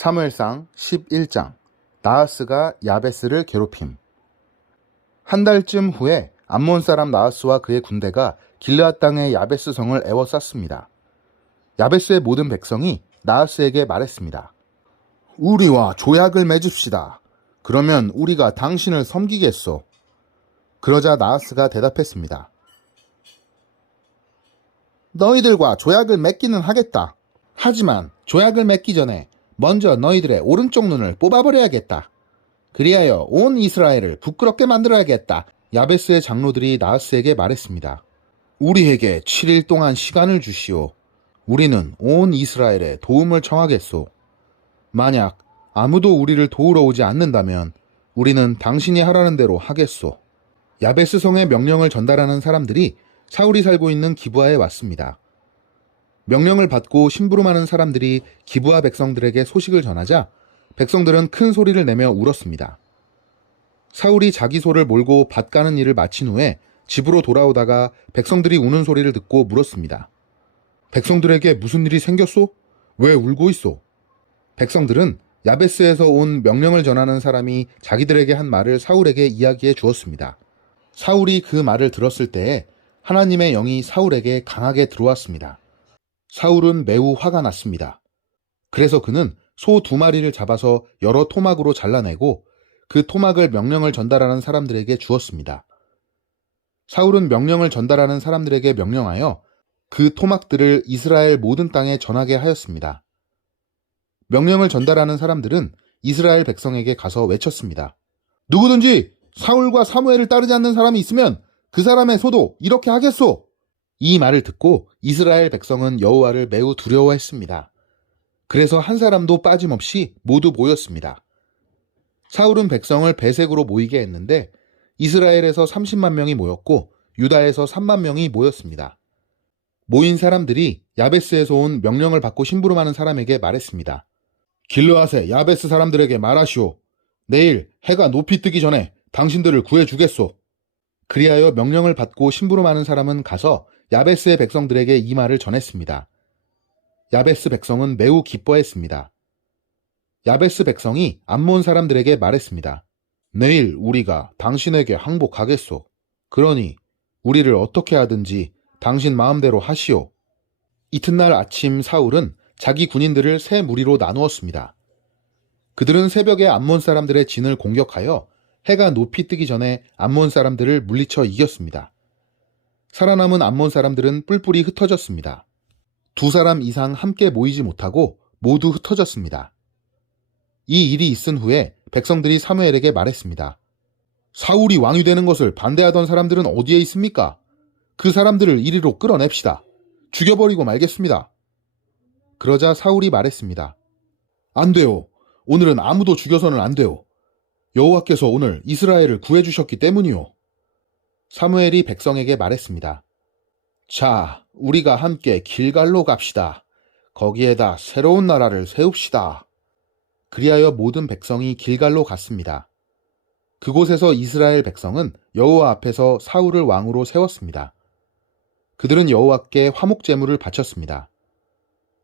사무엘상 11장 나하스가 야베스를 괴롭힘. 한 달쯤 후에 암몬 사람 나하스와 그의 군대가 길르앗 땅의 야베스 성을 에워쌌습니다. 야베스의 모든 백성이 나하스에게 말했습니다. 우리와 조약을 맺읍시다. 그러면 우리가 당신을 섬기겠소. 그러자 나하스가 대답했습니다. 너희들과 조약을 맺기는 하겠다. 하지만 조약을 맺기 전에 먼저 너희들의 오른쪽 눈을 뽑아버려야겠다. 그리하여 온 이스라엘을 부끄럽게 만들어야겠다. 야베스의 장로들이 나하스에게 말했습니다. 우리에게 7일 동안 시간을 주시오. 우리는 온 이스라엘에 도움을 청하겠소. 만약 아무도 우리를 도우러 오지 않는다면 우리는 당신이 하라는 대로 하겠소. 야베스 성의 명령을 전달하는 사람들이 사울이 살고 있는 기브아에 왔습니다. 명령을 받고 심부름하는 사람들이 기브아 백성들에게 소식을 전하자 백성들은 큰 소리를 내며 울었습니다. 사울이 자기 소를 몰고 밭 가는 일을 마친 후에 집으로 돌아오다가 백성들이 우는 소리를 듣고 물었습니다. 백성들에게 무슨 일이 생겼소? 왜 울고 있소? 백성들은 야베스에서 온 명령을 전하는 사람이 자기들에게 한 말을 사울에게 이야기해 주었습니다. 사울이 그 말을 들었을 때에 하나님의 영이 사울에게 강하게 들어왔습니다. 사울은 매우 화가 났습니다. 그래서 그는 소 2마리를 잡아서 여러 토막으로 잘라내고 그 토막을 명령을 전달하는 사람들에게 주었습니다. 사울은 명령을 전달하는 사람들에게 명령하여 그 토막들을 이스라엘 모든 땅에 전하게 하였습니다. 명령을 전달하는 사람들은 이스라엘 백성에게 가서 외쳤습니다. 누구든지 사울과 사무엘을 따르지 않는 사람이 있으면 그 사람의 소도 이렇게 하겠소. 이 말을 듣고 이스라엘 백성은 여호와를 매우 두려워했습니다. 그래서 한 사람도 빠짐없이 모두 모였습니다. 사울은 백성을 배색으로 모이게 했는데 이스라엘에서 30만 명이 모였고 유다에서 3만 명이 모였습니다. 모인 사람들이 야베스에서 온 명령을 받고 심부름하는 사람에게 말했습니다. 길르앗의 야베스 사람들에게 말하시오. 내일 해가 높이 뜨기 전에 당신들을 구해주겠소. 그리하여 명령을 받고 심부름하는 사람은 가서 야베스의 백성들에게 이 말을 전했습니다. 야베스 백성은 매우 기뻐했습니다. 야베스 백성이 암몬 사람들에게 말했습니다. 내일 우리가 당신에게 항복하겠소. 그러니 우리를 어떻게 하든지 당신 마음대로 하시오. 이튿날 아침 사울은 자기 군인들을 세 무리로 나누었습니다. 그들은 새벽에 암몬 사람들의 진을 공격하여 해가 높이 뜨기 전에 암몬 사람들을 물리쳐 이겼습니다. 살아남은 암몬 사람들은 뿔뿔이 흩어졌습니다. 2사람 이상 함께 모이지 못하고 모두 흩어졌습니다. 이 일이 있은 후에 백성들이 사무엘에게 말했습니다. 사울이 왕이 되는 것을 반대하던 사람들은 어디에 있습니까? 그 사람들을 이리로 끌어냅시다. 죽여버리고 말겠습니다. 그러자 사울이 말했습니다. 안 돼요. 오늘은 아무도 죽여서는 안 돼요. 여호와께서 오늘 이스라엘을 구해주셨기 때문이요. 사무엘이 백성에게 말했습니다. 자, 우리가 함께 길갈로 갑시다. 거기에다 새로운 나라를 세웁시다. 그리하여 모든 백성이 길갈로 갔습니다. 그곳에서 이스라엘 백성은 여호와 앞에서 사울을 왕으로 세웠습니다. 그들은 여호와께 화목제물을 바쳤습니다.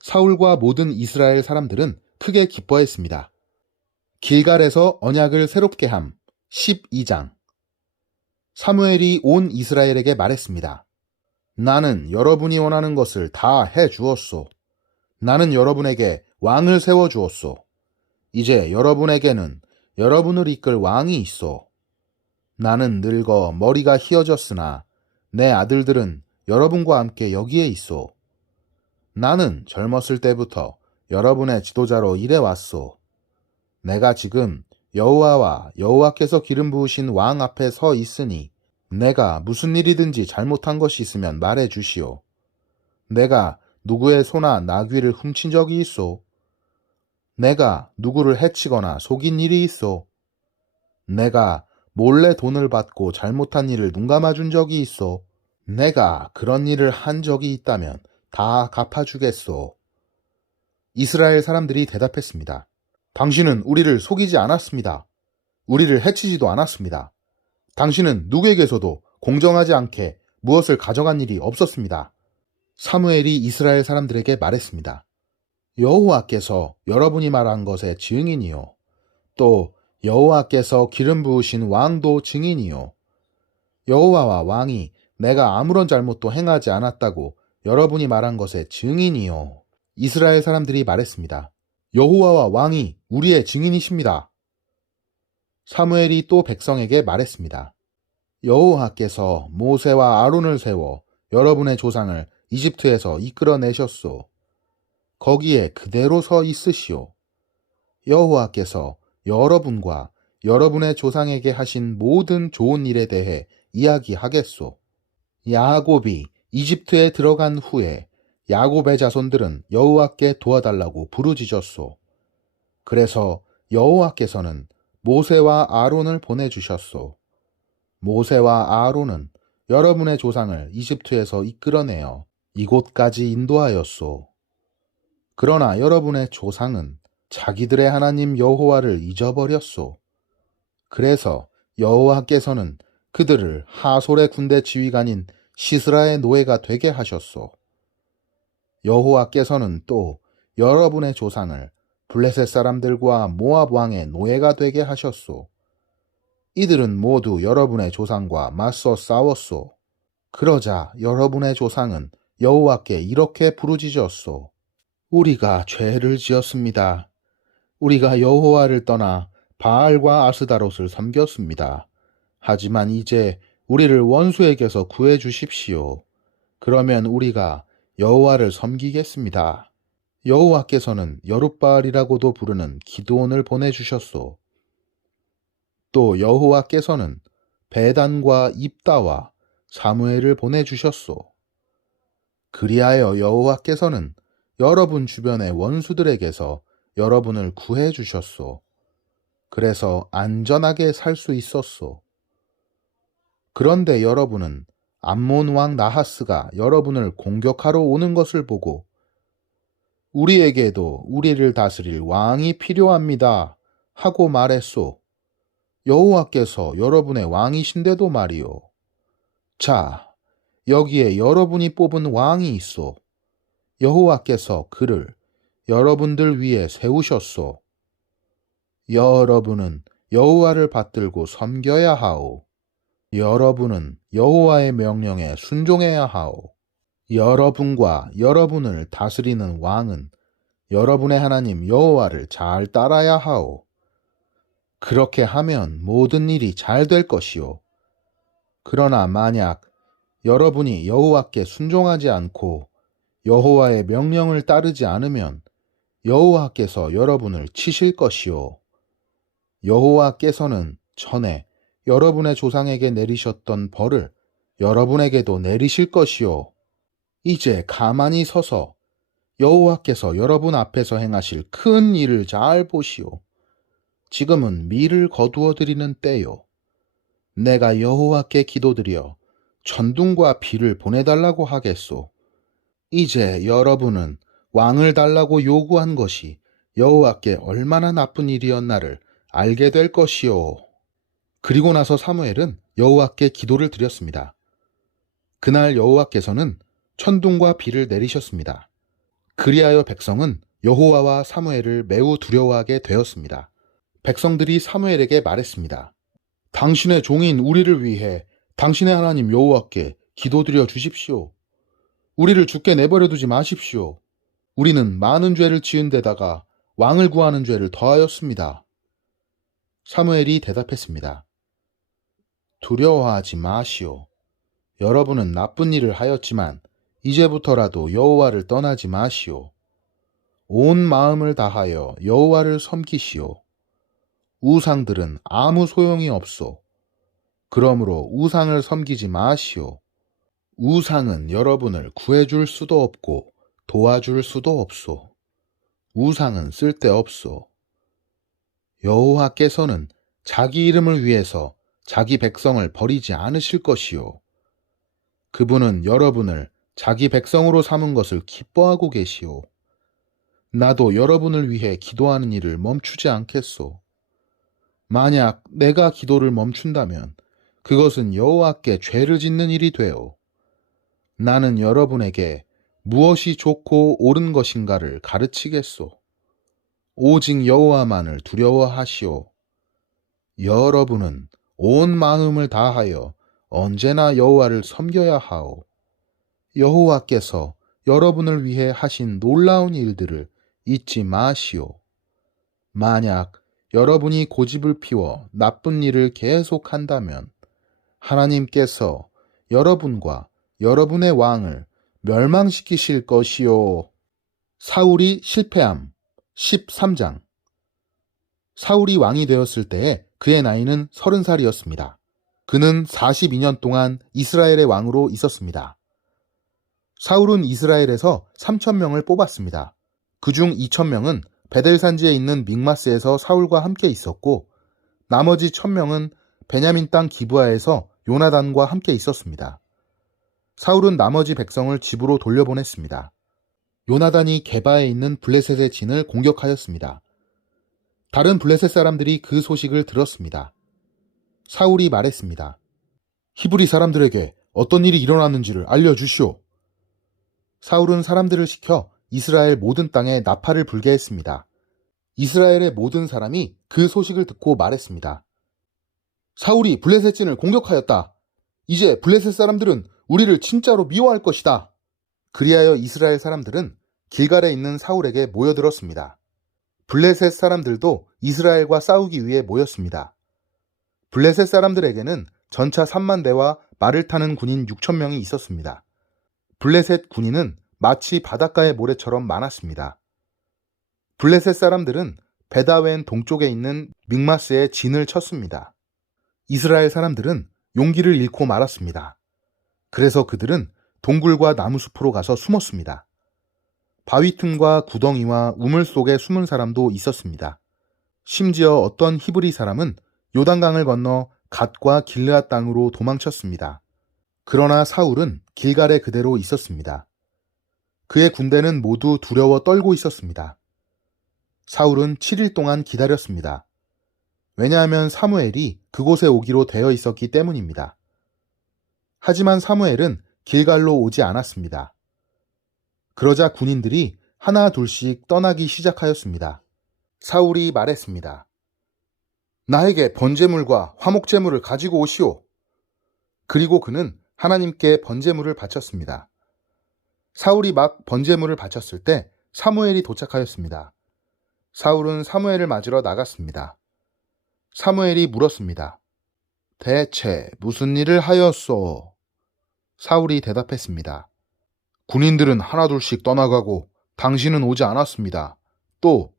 사울과 모든 이스라엘 사람들은 크게 기뻐했습니다. 길갈에서 언약을 새롭게 함 12장. 사무엘이 온 이스라엘에게 말했습니다. 나는 여러분이 원하는 것을 다 해주었소. 나는 여러분에게 왕을 세워주었소. 이제 여러분에게는 여러분을 이끌 왕이 있소. 나는 늙어 머리가 희어졌으나 내 아들들은 여러분과 함께 여기에 있소. 나는 젊었을 때부터 여러분의 지도자로 일해왔소. 내가 지금 여호와와 여호와께서 기름 부으신 왕 앞에 서 있으니 내가 무슨 일이든지 잘못한 것이 있으면 말해 주시오. 내가 누구의 소나 나귀를 훔친 적이 있소? 내가 누구를 해치거나 속인 일이 있소? 내가 몰래 돈을 받고 잘못한 일을 눈감아준 적이 있소? 내가 그런 일을 한 적이 있다면 다 갚아주겠소. 이스라엘 사람들이 대답했습니다. 당신은 우리를 속이지 않았습니다. 우리를 해치지도 않았습니다. 당신은 누구에게서도 공정하지 않게 무엇을 가져간 일이 없었습니다. 사무엘이 이스라엘 사람들에게 말했습니다. 여호와께서 여러분이 말한 것의 증인이요. 또 여호와께서 기름 부으신 왕도 증인이요. 여호와와 왕이 내가 아무런 잘못도 행하지 않았다고 여러분이 말한 것의 증인이요. 이스라엘 사람들이 말했습니다. 여호와와 왕이 우리의 증인이십니다. 사무엘이 또 백성에게 말했습니다. 여호와께서 모세와 아론을 세워 여러분의 조상을 이집트에서 이끌어내셨소. 거기에 그대로 서 있으시오. 여호와께서 여러분과 여러분의 조상에게 하신 모든 좋은 일에 대해 이야기하겠소. 야곱이 이집트에 들어간 후에 야곱의 자손들은 여호와께 도와달라고 부르짖었소. 그래서 여호와께서는 모세와 아론을 보내주셨소. 모세와 아론은 여러분의 조상을 이집트에서 이끌어내어 이곳까지 인도하였소. 그러나 여러분의 조상은 자기들의 하나님 여호와를 잊어버렸소. 그래서 여호와께서는 그들을 하솔의 군대 지휘관인 시스라의 노예가 되게 하셨소. 여호와께서는 또 여러분의 조상을 블레셋 사람들과 모압 왕의 노예가 되게 하셨소. 이들은 모두 여러분의 조상과 맞서 싸웠소. 그러자 여러분의 조상은 여호와께 이렇게 부르짖었소. 우리가 죄를 지었습니다. 우리가 여호와를 떠나 바알과 아스다롯을 섬겼습니다. 하지만 이제 우리를 원수에게서 구해 주십시오. 그러면 우리가 여호와를 섬기겠습니다. 여호와께서는 여룻바알이라고도 부르는 기드온을 보내주셨소. 또 여호와께서는 베단과 입다와 사무엘을 보내주셨소. 그리하여 여호와께서는 여러분 주변의 원수들에게서 여러분을 구해 주셨소. 그래서 안전하게 살 수 있었소. 그런데 여러분은 암몬 왕 나하스가 여러분을 공격하러 오는 것을 보고 우리에게도 우리를 다스릴 왕이 필요합니다 하고 말했소. 여호와께서 여러분의 왕이신데도 말이요. 자, 여기에 여러분이 뽑은 왕이 있소. 여호와께서 그를 여러분들 위에 세우셨소. 여러분은 여호와를 받들고 섬겨야 하오. 여러분은 여호와의 명령에 순종해야 하오. 여러분과 여러분을 다스리는 왕은 여러분의 하나님 여호와를 잘 따라야 하오. 그렇게 하면 모든 일이 잘 될 것이오. 그러나 만약 여러분이 여호와께 순종하지 않고 여호와의 명령을 따르지 않으면 여호와께서 여러분을 치실 것이오. 여호와께서는 전에 여러분의 조상에게 내리셨던 벌을 여러분에게도 내리실 것이오. 이제 가만히 서서 여호와께서 여러분 앞에서 행하실 큰 일을 잘 보시오. 지금은 밀을 거두어 드리는 때요. 내가 여호와께 기도드려 천둥과 비를 보내달라고 하겠소. 이제 여러분은 왕을 달라고 요구한 것이 여호와께 얼마나 나쁜 일이었나를 알게 될 것이요. 그리고 나서 사무엘은 여호와께 기도를 드렸습니다. 그날 여호와께서는 천둥과 비를 내리셨습니다. 그리하여 백성은 여호와와 사무엘을 매우 두려워하게 되었습니다. 백성들이 사무엘에게 말했습니다. 당신의 종인 우리를 위해 당신의 하나님 여호와께 기도드려 주십시오. 우리를 죽게 내버려 두지 마십시오. 우리는 많은 죄를 지은 데다가 왕을 구하는 죄를 더하였습니다. 사무엘이 대답했습니다. 두려워하지 마시오. 여러분은 나쁜 일을 하였지만 이제부터라도 여호와를 떠나지 마시오. 온 마음을 다하여 여호와를 섬기시오. 우상들은 아무 소용이 없소. 그러므로 우상을 섬기지 마시오. 우상은 여러분을 구해줄 수도 없고 도와줄 수도 없소. 우상은 쓸데없소. 여호와께서는 자기 이름을 위해서 자기 백성을 버리지 않으실 것이요. 그분은 여러분을 자기 백성으로 삼은 것을 기뻐하고 계시오. 나도 여러분을 위해 기도하는 일을 멈추지 않겠소. 만약 내가 기도를 멈춘다면 그것은 여호와께 죄를 짓는 일이 되어 나는 여러분에게 무엇이 좋고 옳은 것인가를 가르치겠소. 오직 여호와만을 두려워하시오. 여러분은 온 마음을 다하여 언제나 여호와를 섬겨야 하오. 여호와께서 여러분을 위해 하신 놀라운 일들을 잊지 마시오. 만약 여러분이 고집을 피워 나쁜 일을 계속한다면 하나님께서 여러분과 여러분의 왕을 멸망시키실 것이요. 사울이 실패함 13장. 사울이 왕이 되었을 때에 그의 나이는 30살이었습니다. 그는 42년 동안 이스라엘의 왕으로 있었습니다. 사울은 이스라엘에서 3,000명을 뽑았습니다. 그중 2,000명은 베델산지에 있는 믹마스에서 사울과 함께 있었고 나머지 1,000명은 베냐민 땅 기브아에서 요나단과 함께 있었습니다. 사울은 나머지 백성을 집으로 돌려보냈습니다. 요나단이 게바에 있는 블레셋의 진을 공격하였습니다. 다른 블레셋 사람들이 그 소식을 들었습니다. 사울이 말했습니다. 히브리 사람들에게 어떤 일이 일어났는지를 알려주시오. 사울은 사람들을 시켜 이스라엘 모든 땅에 나팔을 불게 했습니다. 이스라엘의 모든 사람이 그 소식을 듣고 말했습니다. 사울이 블레셋 진을 공격하였다. 이제 블레셋 사람들은 우리를 진짜로 미워할 것이다. 그리하여 이스라엘 사람들은 길갈에 있는 사울에게 모여들었습니다. 블레셋 사람들도 이스라엘과 싸우기 위해 모였습니다. 블레셋 사람들에게는 전차 3만 대와 말을 타는 군인 6,000명이 있었습니다. 블레셋 군인은 마치 바닷가의 모래처럼 많았습니다. 블레셋 사람들은 베다웬 동쪽에 있는 믹마스에 진을 쳤습니다. 이스라엘 사람들은 용기를 잃고 말았습니다. 그래서 그들은 동굴과 나무숲으로 가서 숨었습니다. 바위 틈과 구덩이와 우물 속에 숨은 사람도 있었습니다. 심지어 어떤 히브리 사람은 요단강을 건너 갓과 길르앗 땅으로 도망쳤습니다. 그러나 사울은 길갈에 그대로 있었습니다. 그의 군대는 모두 두려워 떨고 있었습니다. 사울은 7일 동안 기다렸습니다. 왜냐하면 사무엘이 그곳에 오기로 되어 있었기 때문입니다. 하지만 사무엘은 길갈로 오지 않았습니다. 그러자 군인들이 하나 둘씩 떠나기 시작하였습니다. 사울이 말했습니다. 나에게 번제물과 화목제물을 가지고 오시오. 그리고 그는 하나님께 번제물을 바쳤습니다. 사울이 막 번제물을 바쳤을 때 사무엘이 도착하였습니다. 사울은 사무엘을 맞으러 나갔습니다. 사무엘이 물었습니다. 대체 무슨 일을 하였소? 사울이 대답했습니다. 군인들은 하나둘씩 떠나가고 당신은 오지 않았습니다. 또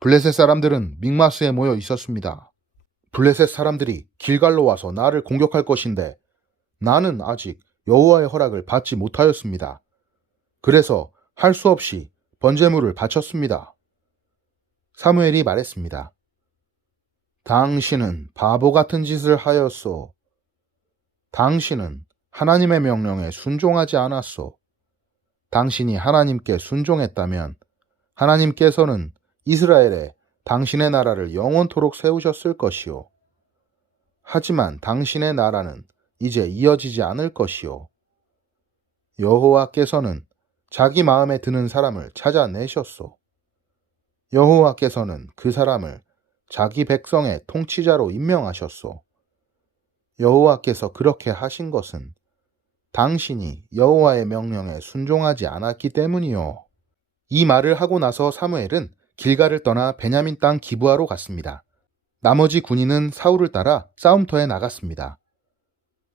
블레셋 사람들은 믹마스에 모여 있었습니다. 블레셋 사람들이 길갈로 와서 나를 공격할 것인데 나는 아직 여호와의 허락을 받지 못하였습니다. 그래서 할 수 없이 번제물을 바쳤습니다. 사무엘이 말했습니다. 당신은 바보 같은 짓을 하였소. 당신은 하나님의 명령에 순종하지 않았소. 당신이 하나님께 순종했다면 하나님께서는 이스라엘에 당신의 나라를 영원토록 세우셨을 것이요. 하지만 당신의 나라는 이제 이어지지 않을 것이요. 여호와께서는 자기 마음에 드는 사람을 찾아내셨소. 여호와께서는 그 사람을 자기 백성의 통치자로 임명하셨소. 여호와께서 그렇게 하신 것은 당신이 여호와의 명령에 순종하지 않았기 때문이요. 이 말을 하고 나서 사무엘은 길갈을 떠나 베냐민 땅 기브아로 갔습니다. 나머지 군인은 사울을 따라 싸움터에 나갔습니다.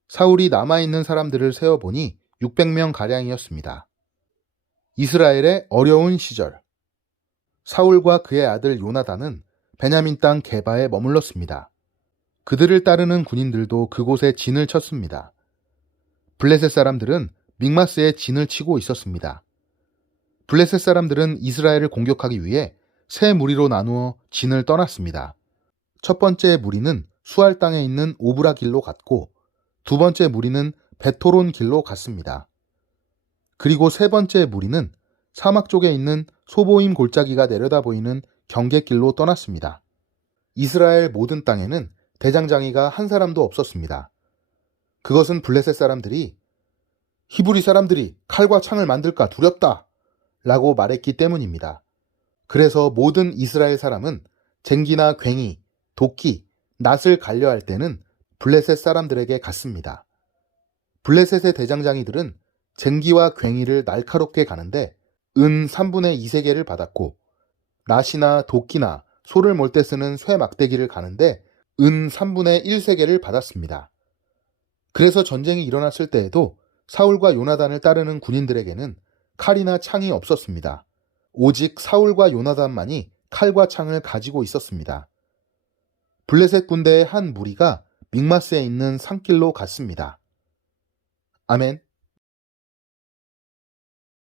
사울이 남아있는 사람들을 세어보니 600명 가량이었습니다. 이스라엘의 어려운 시절. 사울과 그의 아들 요나단은 베냐민 땅 게바에 머물렀습니다. 그들을 따르는 군인들도 그곳에 진을 쳤습니다. 블레셋 사람들은 믹마스에 진을 치고 있었습니다. 블레셋 사람들은 이스라엘을 공격하기 위해 세 무리로 나누어 진을 떠났습니다. 첫 번째 무리는 수알 땅에 있는 오브라 길로 갔고 두 번째 무리는 베토론 길로 갔습니다. 그리고 세 번째 무리는 사막 쪽에 있는 소보임 골짜기가 내려다 보이는 경계길로 떠났습니다. 이스라엘 모든 땅에는 대장장이가 한 사람도 없었습니다. 그것은 블레셋 사람들이 히브리 사람들이 칼과 창을 만들까 두렵다 라고 말했기 때문입니다. 그래서 모든 이스라엘 사람은 쟁기나 괭이, 도끼, 낫을 갈려할 때는 블레셋 사람들에게 갔습니다. 블레셋의 대장장이들은 쟁기와 괭이를 날카롭게 가는데 은 3분의 2세계를 받았고, 낫이나 도끼나 소를 몰 때 쓰는 쇠 막대기를 가는데 은 3분의 1세계를 받았습니다. 그래서 전쟁이 일어났을 때에도 사울과 요나단을 따르는 군인들에게는 칼이나 창이 없었습니다. 오직 사울과 요나단만이 칼과 창을 가지고 있었습니다. 블레셋 군대의 한 무리가 믹마스에 있는 산길로 갔습니다. 아멘.